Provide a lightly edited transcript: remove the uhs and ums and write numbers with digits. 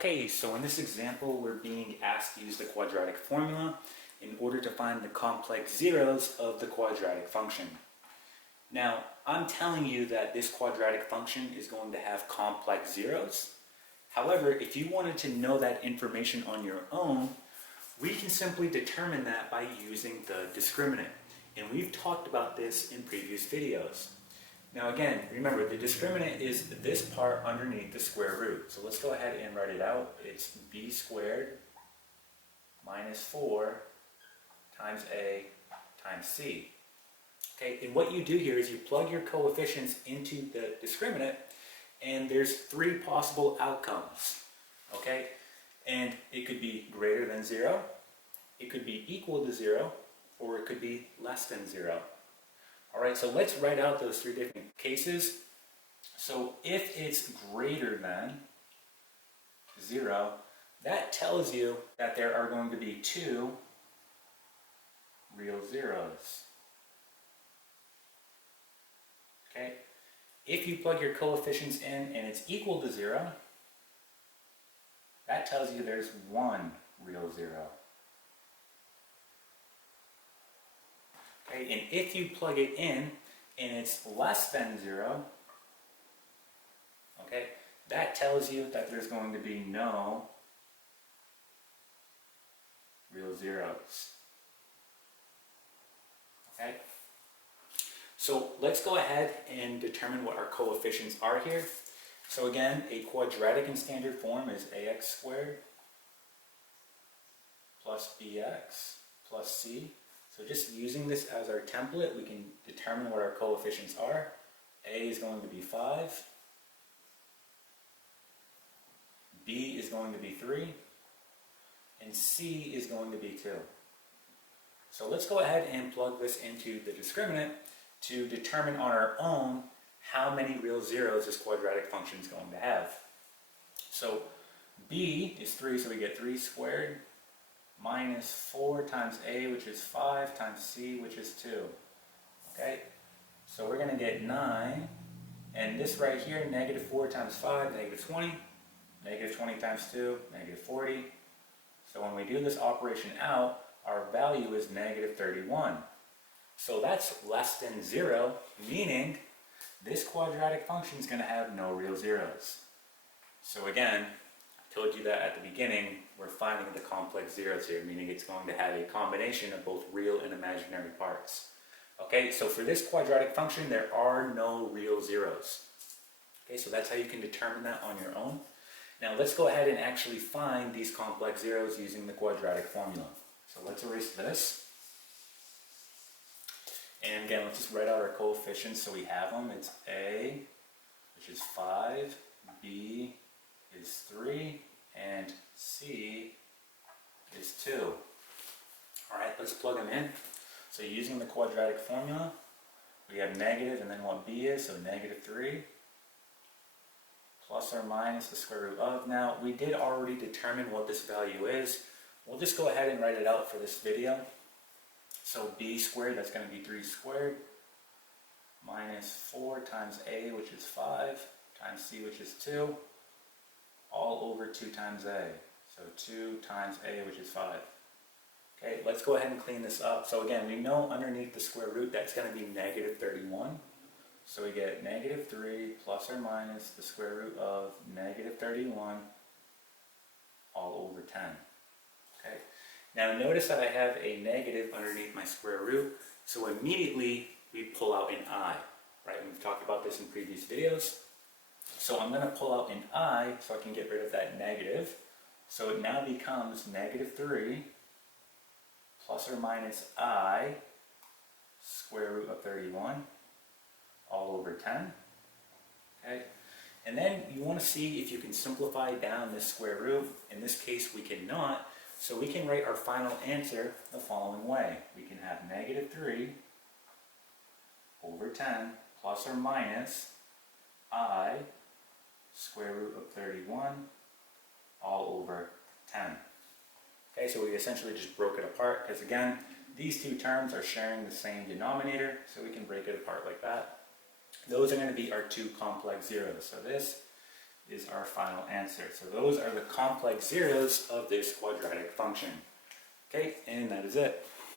Okay, so in this example, we're being asked to use the quadratic formula in order to find the complex zeros of the quadratic function. Now, I'm telling you that this quadratic function is going to have complex zeros. However, if you wanted to know that information on your own, we can simply determine that by using the discriminant. And we've talked about this in previous videos. Now again, remember the discriminant is this part underneath the square root. So let's go ahead and write it out. It's b squared minus 4 times a times c. Okay, and what you do here is you plug your coefficients into the discriminant, and there's 3 possible outcomes. Okay, and it could be greater than 0, it could be equal to 0, or it could be less than 0. Alright, so let's write out those 3 different cases. So if it's greater than 0, that tells you that there are going to be 2 real zeros. Okay? If you plug your coefficients in and it's equal to 0, that tells you there's 1 real zero. Okay, and if you plug it in and it's less than 0, okay, that tells you that there's going to be no real zeros. Okay, so let's go ahead and determine what our coefficients are here. So again, a quadratic in standard form is ax squared plus bx plus c. So just using this as our template, we can determine what our coefficients are. A is going to be 5, B is going to be 3, and C is going to be 2. So let's go ahead and plug this into the discriminant to determine on our own how many real zeros this quadratic function is going to have. So B is 3, so we get 3 squared minus 4 times a, which is 5, times c, which is 2. Okay, so we're going to get 9, and this right here, negative 4 times 5, negative 20, negative 20 times 2, negative 40. So when we do this operation out, our value is negative 31. So that's less than 0, meaning this quadratic function is going to have no real zeros. So again, I told you that at the beginning, we're finding the complex zeros here, meaning it's going to have a combination of both real and imaginary parts. Okay, so for this quadratic function, there are no real zeros. Okay, so that's how you can determine that on your own. Now let's go ahead and actually find these complex zeros using the quadratic formula. So let's erase this. And again, let's just write out our coefficients so we have them. It's a, which is 5, b is 3, and c is 2. Alright, let's plug them in. So using the quadratic formula, we have negative and then what b is, so negative 3 plus or minus the square root of. Now, we did already determine what this value is. We'll just go ahead and write it out for this video. So b squared, that's going to be 3 squared, minus 4 times a, which is 5, times c, which is 2, all over 2 times a. So 2 times a, which is 5. Okay, let's go ahead and clean this up. So again, we know underneath the square root that's going to be negative 31. So we get negative 3 plus or minus the square root of negative 31 all over 10. Okay. Now notice that I have a negative underneath my square root, so immediately we pull out an I, right? We've talked about this in previous videos. So I'm going to pull out an I so I can get rid of that negative. So it now becomes negative 3 plus or minus I square root of 31 all over 10. Okay? And then you want to see if you can simplify down this square root. In this case we cannot. So we can write our final answer the following way. We can have negative 3 over 10 plus or minus I square root of 31 all over 10. Okay, so we essentially just broke it apart because again, these 2 terms are sharing the same denominator, so we can break it apart like that. Those are going to be our 2 complex zeros. So this is our final answer. So those are the complex zeros of this quadratic function. Okay, and that is it.